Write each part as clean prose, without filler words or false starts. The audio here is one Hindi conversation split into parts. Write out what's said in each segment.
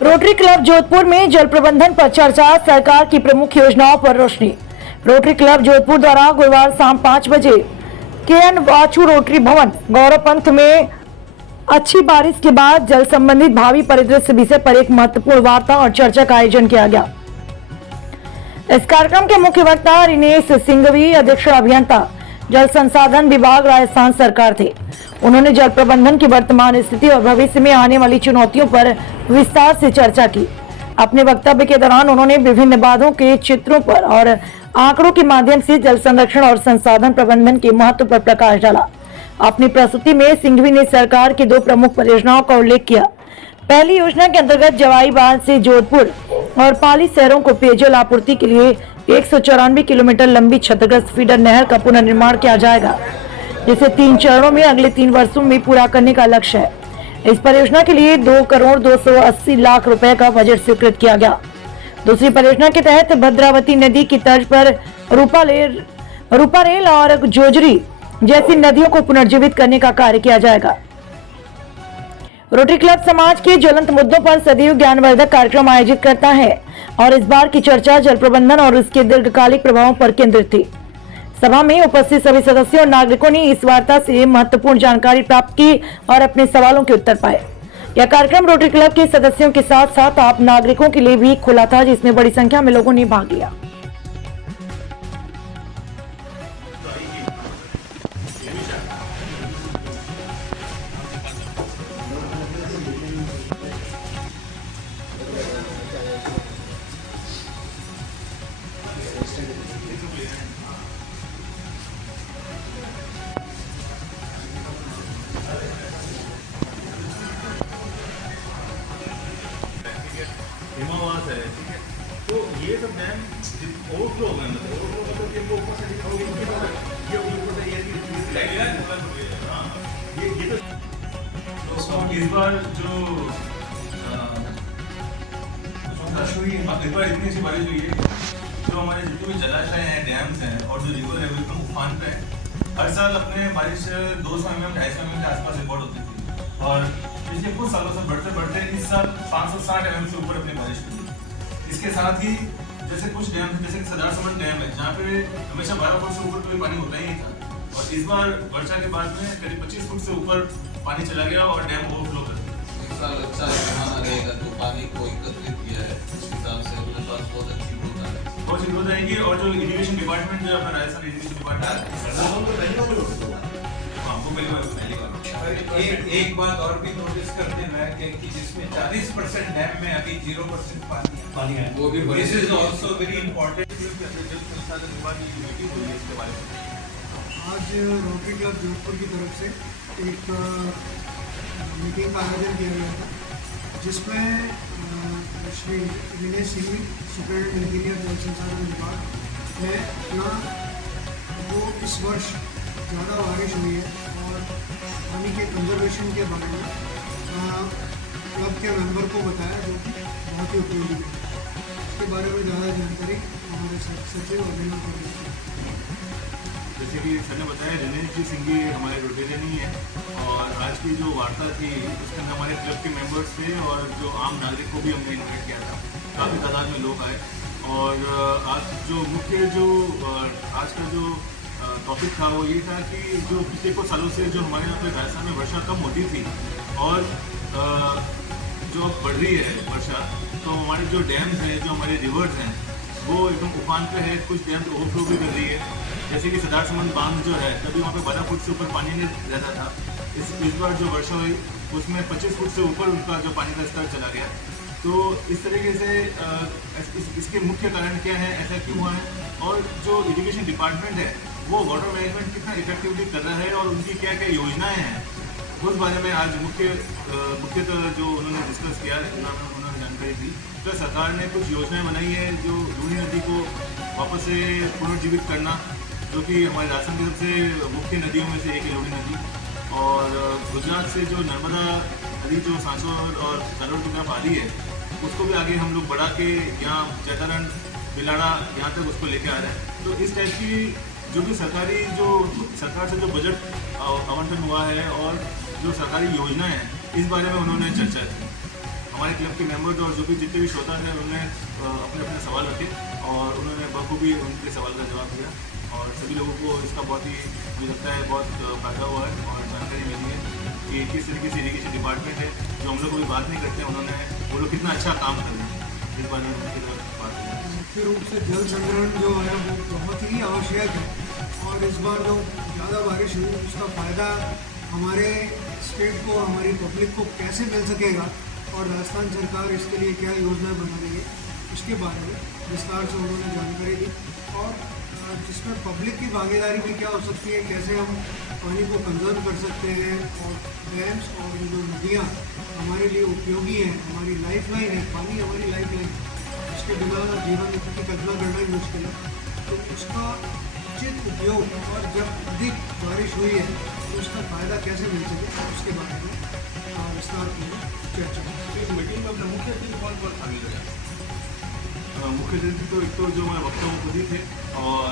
रोटरी क्लब जोधपुर में जल प्रबंधन पर चर्चा, सरकार की प्रमुख योजनाओं पर रोशनी। रोटरी क्लब जोधपुर द्वारा गुरुवार शाम 5 बजे KN वाचू रोटरी भवन गौरव पंथ में अच्छी बारिश के बाद जल संबंधित भावी परिदृश्य विषय पर एक महत्वपूर्ण वार्ता और चर्चा का आयोजन किया गया। इस कार्यक्रम के मुख्य वक्ता रिनेश सिंघवी, अध्यक्ष अभियंता जल संसाधन विभाग, राजस्थान सरकार थे। उन्होंने जल प्रबंधन की वर्तमान स्थिति और भविष्य में आने वाली चुनौतियों पर विस्तार से चर्चा की। अपने वक्तव्य के दौरान उन्होंने विभिन्न बांधों के चित्रों पर और आंकड़ों के माध्यम से जल संरक्षण और संसाधन प्रबंधन के महत्व पर प्रकाश डाला। अपनी प्रस्तुति में सिंघवी ने सरकार की 2 प्रमुख परियोजनाओं का उल्लेख किया। पहली योजना के अंतर्गत जवाई बांध से जोधपुर और पाली शहरों को पेयजल आपूर्ति के लिए 194 किलोमीटर लंबी क्षतिग्रस्त फीडर नहर का पुनर्निर्माण किया जाएगा, जिसे 3 चरणों में अगले 3 वर्षों में पूरा करने का लक्ष्य है। इस परियोजना के लिए 2,280 लाख रुपए का बजट स्वीकृत किया गया। दूसरी परियोजना के तहत भद्रावती नदी की तर्ज पर रूपारेल और जोजरी जैसी नदियों को पुनर्जीवित करने का कार्य किया जाएगा। रोटरी क्लब समाज के ज्वलंत मुद्दों पर सदैव ज्ञानवर्धक कार्यक्रम आयोजित करता है और इस बार की चर्चा जल प्रबंधन और इसके दीर्घकालिक प्रभावों पर केंद्रित थी। सभा में उपस्थित सभी सदस्यों और नागरिकों ने इस वार्ता से महत्वपूर्ण जानकारी प्राप्त की और अपने सवालों के उत्तर पाए। यह कार्यक्रम रोटरी क्लब के सदस्यों के साथ साथ आप नागरिकों के लिए भी खुला था, जिसमें बड़ी संख्या में लोगों ने भाग लिया। हिमावास है, ठीक है। तो ये सब डैम ओवरफ्लो हो गए, मतलब ये ऊपर से दिखाओगे ये ऊपर से ये तो इस बार जो इतनी सी बारिश हुई है, जो हमारे जितने भी जलाशय हैं, डैम्स हैं और जो रिवर है वो एकदम उफान पे है। हर साल अपने बारिश 200 mm 250 mm के आसपास रिकॉर्ड होती थी और पिछले कुछ सालों से बढ़ते बढ़ते इस साल 560 mm से ऊपर अपनी बारिश हुई। इसके साथ ही जैसे कुछ डैम जैसे सरदार समन डैम है, जहाँ पे हमेशा 12 फुट से ऊपर कोई पानी होता ही नहीं था, और इस बार वर्षा के बाद में करीब 25 फुट से ऊपर पानी चला गया और डैम ओवरफ्लो कर दिया। इस साल अच्छा जमाना रहेगा, जो पानी को एकत्रित किया है उस हिसाब से अपने पास बहुत अच्छी ग्रोथ आ रही है, बहुत सी ग्रोथ आएगी। और जो इरिगेशन डिपार्टमेंट जो अपना राजस्थान इरिगेशन डिपार्टमेंट एक बात और भी नोटिस करते हैं कि जिसमें 40% डैम में अभी 0% पानी है, वो भी this is also very important. आज रोटरी क्लब जोधपुर की तरफ से एक मीटिंग का आयोजन किया गया था, जिसमें श्री विनय सिंह, सुपरिटेंडेंट इंजीनियर जल संसाधन विभाग ने यहाँ जो इस वर्ष ज़्यादा बारिश हुई है और पानी के कंजर्वेशन के बारे में क्लब के मेंबर को बताया, जो कि बहुत ही उपयोगी है। इसके बारे में ज़्यादा जानकारी हमारे सचिव अभिनव को दी। जैसे कि सर ने बताया, दिनेश जी सिंघवी हमारे रोटेरियन ही है और आज की जो वार्ता थी उसके अंदर हमारे क्लब के मेंबर्स थे और जो आम नागरिक को भी हमने इन्वाइट किया था। काफ़ी तादाद में लोग आए और आज जो मुख्य आज का जो टॉपिक था वो ये था कि जो पिछले कुछ सालों से जो हमारे यहाँ पे राजस्थान में वर्षा कम होती थी और जो अब बढ़ रही है वर्षा, तो हमारे जो डैम्स हैं, जो हमारे रिवर्स हैं, वो एकदम उफान पे है। कुछ डैम्स ओवरफ्लो भी कर रही है, जैसे कि सरदार समन बांध जो है, तभी वहाँ पे 12 फुट से ऊपर पानी नहीं रहता था। इस बार जो वर्षा हुई उसमें 25 फुट से ऊपर उनका जो पानी का स्तर चला गया। तो इस तरीके से इसके मुख्य कारण क्या है, ऐसा क्यों हुआ है, और जो इरिगेशन डिपार्टमेंट है वो वाटर मैनेजमेंट कितना इफेक्टिवली कर रहा है और उनकी क्या क्या योजनाएं हैं, उस बारे में आज मुख्यतः जो उन्होंने डिस्कस किया, उन्होंने जानकारी दी। तो सरकार ने कुछ योजनाएं बनाई है, जो लूनी नदी को वापस से पुनर्जीवित करना, जो कि हमारे राजस्थान की सबसे मुख्य नदियों में से एक है लूनी नदी, और गुजरात से जो नर्मदा नदी जो सांसौर और जालोर की तरफ आ रही है, उसको भी आगे हम लोग बढ़ा के यहाँ जैतारण, बिलाड़ा यहाँ तक उसको लेके आ रहे हैं। तो इस टाइप की जो भी सरकार से जो बजट आवंटन हुआ है और जो सरकारी योजनाएं हैं, इस बारे में उन्होंने चर्चा की। हमारे क्लब के मेंबर्स और जो भी जितने भी श्रोता थे उन्होंने अपने अपने सवाल रखे और उन्होंने बखूबी उनके सवाल का जवाब दिया और सभी लोगों को इसका बहुत ही मुझे लगता है बहुत फ़ायदा हुआ है और जानकारी मिली है कि किस तरीके से इरीगेशन डिपार्टमेंट है जो हम लोग कोई बात नहीं करते उन्होंने वो लोग कितना अच्छा काम कर रहे हैं इस बारे में उनकी बात है। मुख्य रूप से जल संग्रहण जो है वो बहुत ही आवश्यक है और इस बार जो ज़्यादा बारिश हुई उसका फ़ायदा हमारे स्टेट को हमारी पब्लिक को कैसे मिल सकेगा और राजस्थान सरकार इसके लिए क्या योजना बना रही है उसके बारे में विस्तार से उन्होंने जानकारी दी और जिसमें पब्लिक की भागीदारी भी क्या हो सकती है, कैसे हम पानी को कंजर्व कर सकते हैं और डैम्स और जो नदियाँ हमारे लिए उपयोगी हैं, हमारी लाइफलाइन है, पानी हमारी लाइफलाइन है, उसके बिना जीवन की कल्पना करना ही मुश्किल है। तो उसका उचित उपयोग और जब अधिक बारिश हुई है तो उसका फ़ायदा कैसे मिल सके उसके बारे में विस्तार पूर्वक चर्चा की। इस मीटिंग में अपने मुख्य अतिथि कौन कौन शामिल रहे? मुख्य अतिथि तो एक तो जो हमारे वक्ता वो खुद ही थे और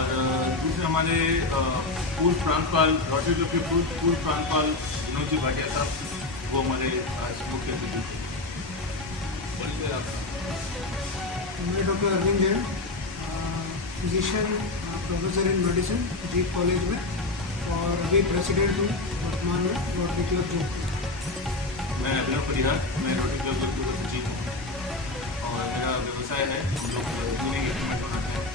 दूसरे हमारे पूर्व प्रांतपाल रोटरी क्लब के पूर्व प्रांतपाल विनोद जी भाटिया साहब वो हमारे आज मुख्य अतिथि थे। मैं doctor Arvind Jain, physician, professor in medicine Jeet college में और अभी प्रेसिडेंट हूँ वर्तमान में रोटरी क्लब जोधपुर। मैं अभिनव परिहार, मैं रोटरी क्लब जोधपुर का सचिव हूँ और मेरा व्यवसाय है हम लोग क्लीनिंग इक्विपमेंट बनाते हैं।